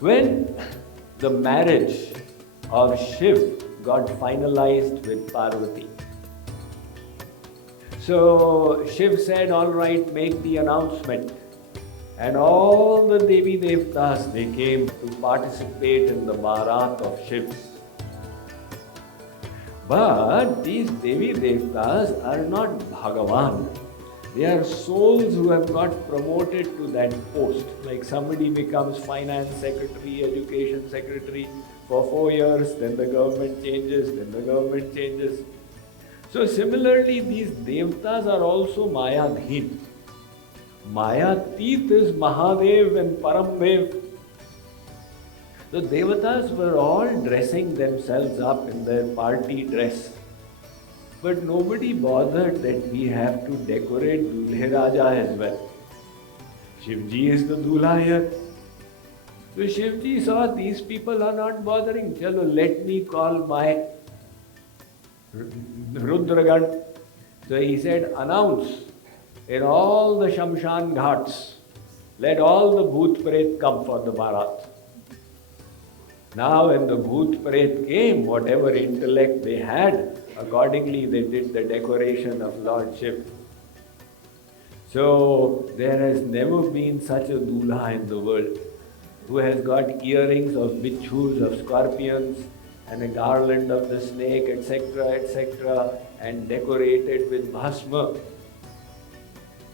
When the marriage of Shiv got finalized with Parvati, so Shiv said, all right, make the announcement. And all the Devi Devtas, they came to participate in the Bharat of Shiv. But these Devi Devtas are not Bhagavan. They are souls who have got promoted to that post. Like somebody becomes finance secretary, education secretary for 4 years, then the government changes, So similarly, these Devtas are also Mayadhin. Mayatit is Mahadev and Paramdev. The Devatas were all dressing themselves up in their party dress. But nobody bothered that we have to decorate Dulhe Raja as well. Shivji is the Dulha here. So Shivji saw these people are not bothering. Chalo, let me call my Rudragan. So he said, announce in all the Shamshan Ghats, let all the Bhoot Pret come for the Bharat. Now when the Bhoot Pret came, whatever intellect they had, accordingly they did the decoration of Lord Shiv. So there has never been such a Dulha in the world who has got earrings of bichhus, of scorpions, and a garland of the snake, etc., and decorated with bhasma.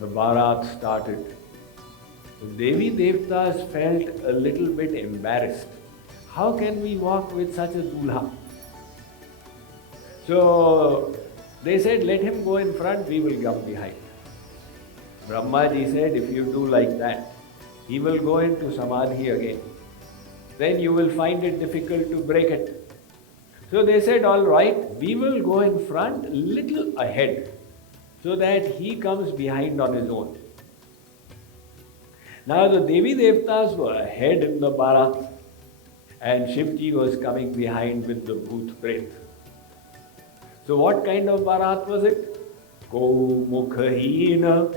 The Bharat started. The Devi Devtas felt a little bit embarrassed. How can we walk with such a Dulha? So they said, let him go in front, we will come behind. Brahmaji said, if you do like that, he will go into Samadhi again. Then you will find it difficult to break it. So they said, all right, we will go in front, little ahead, so that he comes behind on his own. Now the Devi Devtas were ahead in the Bharat, and Shivji was coming behind with the Bhoot Pret. So what kind of Bharat was it? Ko mukhahina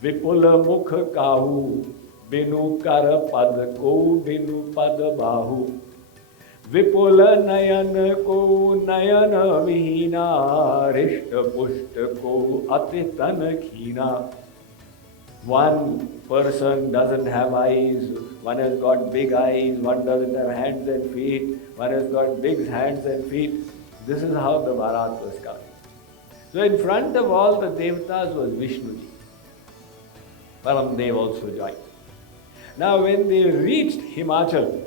vipula mukha kahu binu kara pad ko binu pad bahu vipula nayan ko nayana vihina rishta pushta ko atitan khina. One person doesn't have eyes, one has got big eyes, one doesn't have hands and feet, one has got big hands and feet. This is how the Bharat was coming. So in front of all the Devtas was Vishnuji. Paramdev also joined. Now when they reached Himachal,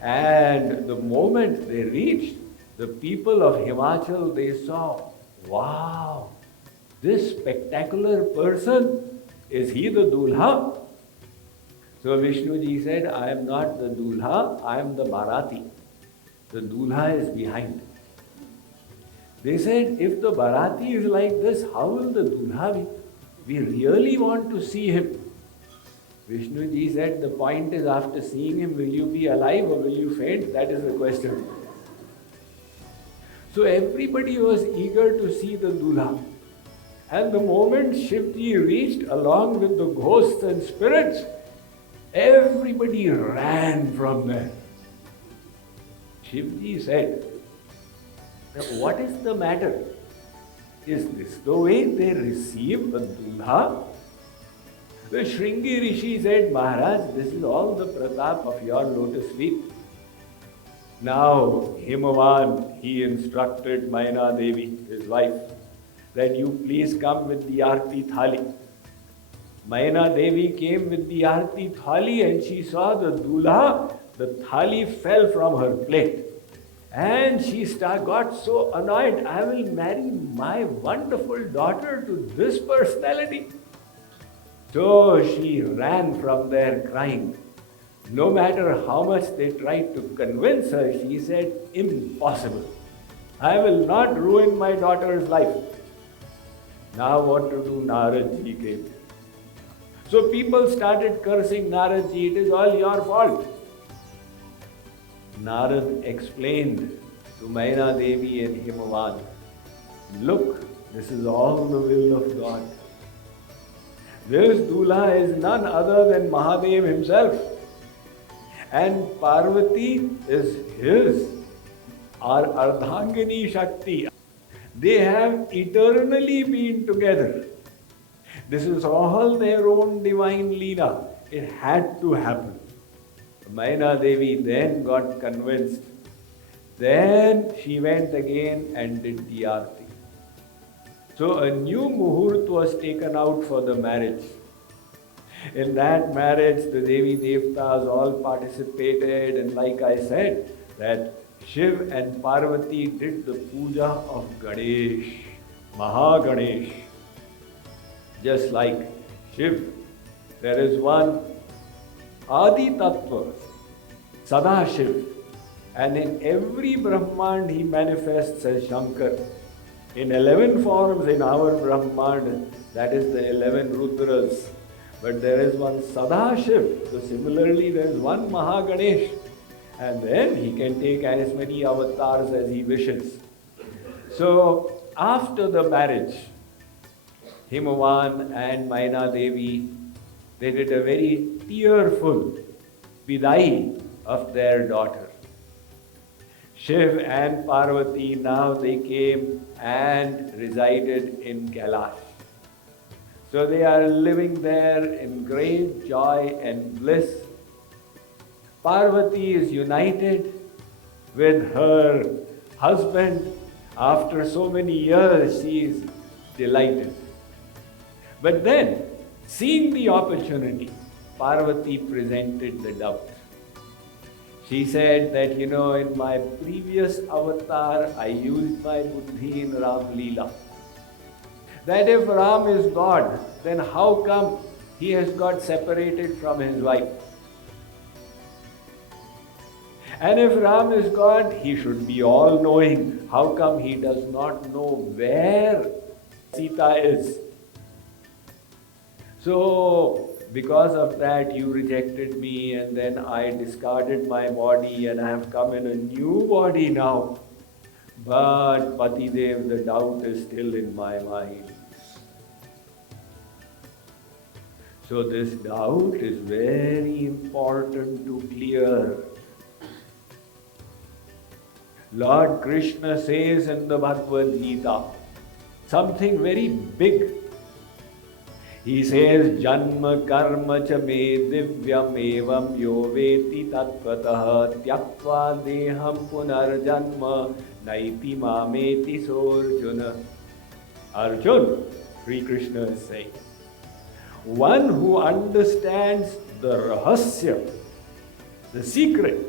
and the moment they reached, the people of Himachal, they saw, wow, this spectacular person, is he the Dulha? So Vishnuji said, I am not the Dulha, I am the Bharati. The Dulha is behind. They said, if the Bharati is like this, how will the Dulha be? We really want to see him. Vishnuji said, the point is, after seeing him, will you be alive or will you faint? That is the question. So everybody was eager to see the Dulha. And the moment Shivji reached along with the ghosts and spirits, everybody ran from there. Shivji said, what is the matter? Is this the way they receive a Dulha? The Shringi Rishi said, Maharaj, this is all the pratap of your lotus feet. Now, Himavan, he instructed Maina Devi, his wife, that you please come with the Arti Thali. Maina Devi came with the Arti Thali and she saw the Dulha. The Thali fell from her plate. And she got so annoyed, I will marry my wonderful daughter to this personality. So she ran from there crying. No matter how much they tried to convince her, she said, impossible. I will not ruin my daughter's life. Now what to do? Naradji came. So people started cursing Naradji, it is all your fault. Narad explained to Maina Devi and Himavan, look, this is all the will of God. This Dulha is none other than Mahadev himself. And Parvati is his, our Ardhangini Shakti. They have eternally been together. This is all their own divine Leela. It had to happen. Maina Devi then got convinced. Then she went again and did the Aarti. So a new Muhurt was taken out for the marriage. In that marriage, the Devi Devtas all participated, and like I said, that Shiv and Parvati did the puja of Ganesh, Mahaganesh. Just like Shiv, there is one Adi Tattva, Sadashiv, and in every Brahmand he manifests as Shankar. In 11 forms in our Brahmand, that is the 11 Rudras. But there is one Sadashiv, so similarly there is one Mahaganesh. And then he can take as many avatars as he wishes. So after the marriage, Himavan and Maina Devi, they did a very tearful vidai of their daughter. Shiv and Parvati, now they came and resided in Kailash. So they are living there in great joy and bliss. Parvati is united with her husband. After so many years, she is delighted. But then, seeing the opportunity, Parvati presented the doubt. She said that, in my previous avatar, I used my buddhi in Ram Leela. That if Ram is God, then how come he has got separated from his wife? And if Ram is God, he should be all-knowing. How come he does not know where Sita is? So, because of that, you rejected me, and then I discarded my body, and I have come in a new body now. But Patidev, the doubt is still in my mind. So this doubt is very important to clear. Lord Krishna says in the Bhagavad Gita something very big. He says, Janma karma cha me divyam evam yo veti tatvatah tyaktva deham punarjanma naiti mameti sorjuna. Arjun, Sri Krishna is saying, one who understands the rahasya, the secret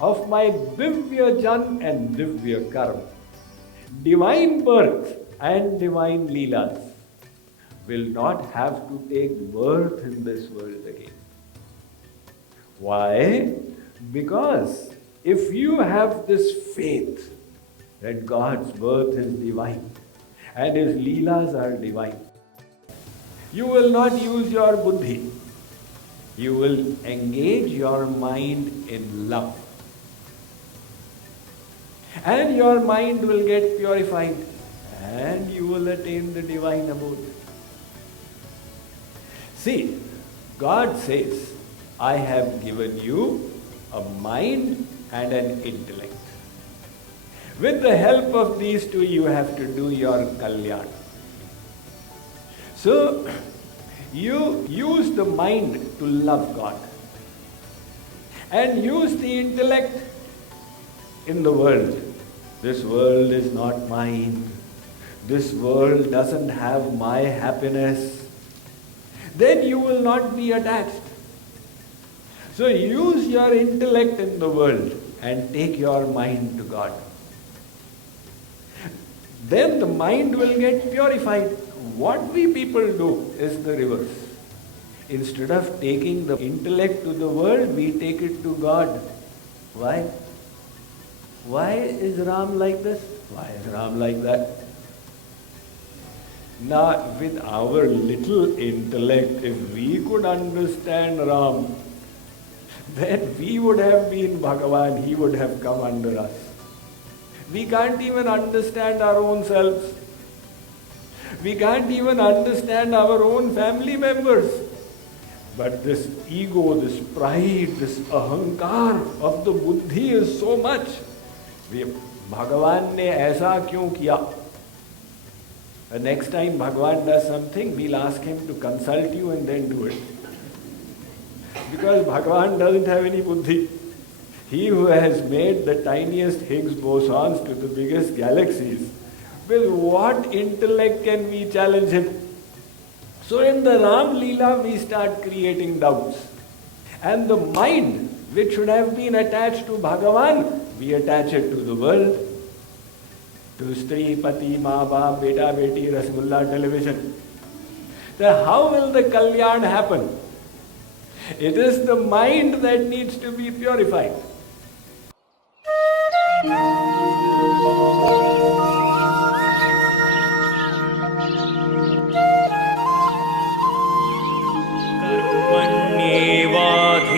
of my divya jan and divya karma, divine birth and divine leelas, will not have to take birth in this world again. Why? Because if you have this faith that God's birth is divine and His leelas are divine, you will not use your buddhi. You will engage your mind in love. And your mind will get purified and you will attain the divine abode. See, God says, I have given you a mind and an intellect. With the help of these two, you have to do your kalyan. So, you use the mind to love God and use the intellect in the world. This world is not mine. This world doesn't have my happiness. Then you will not be attached. So use your intellect in the world and take your mind to God. Then the mind will get purified. What we people do is the reverse. Instead of taking the intellect to the world, we take it to God. Why? Why is Ram like this? Why is Ram like that? Now, with our little intellect, if we could understand Ram, then we would have been Bhagavan, he would have come under us. We can't even understand our own selves. We can't even understand our own family members. But this ego, this pride, this ahankar of the buddhi is so much. Bhagavan ne aisa kyun kiya? The next time Bhagavan does something, we'll ask him to consult you and then do it. Because Bhagavan doesn't have any buddhi. He who has made the tiniest Higgs bosons to the biggest galaxies, with what intellect can we challenge him? So in the Ram Leela we start creating doubts. And the mind, which should have been attached to Bhagavan, we attach it to the world. To Stri, Pati, Ma, Baap, Beta, Beti, Rasgulla, television. Then how will the Kalyan happen? It is the mind that needs to be purified.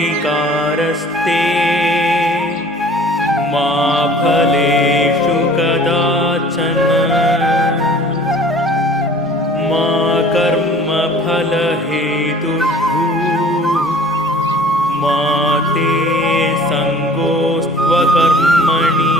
कर्मण्येवाधिकारस्ते मा फलेषु कदाचन मा कर्मफलहेतुर्भूः मा ते सङ्गोऽस्त्वकर्मणि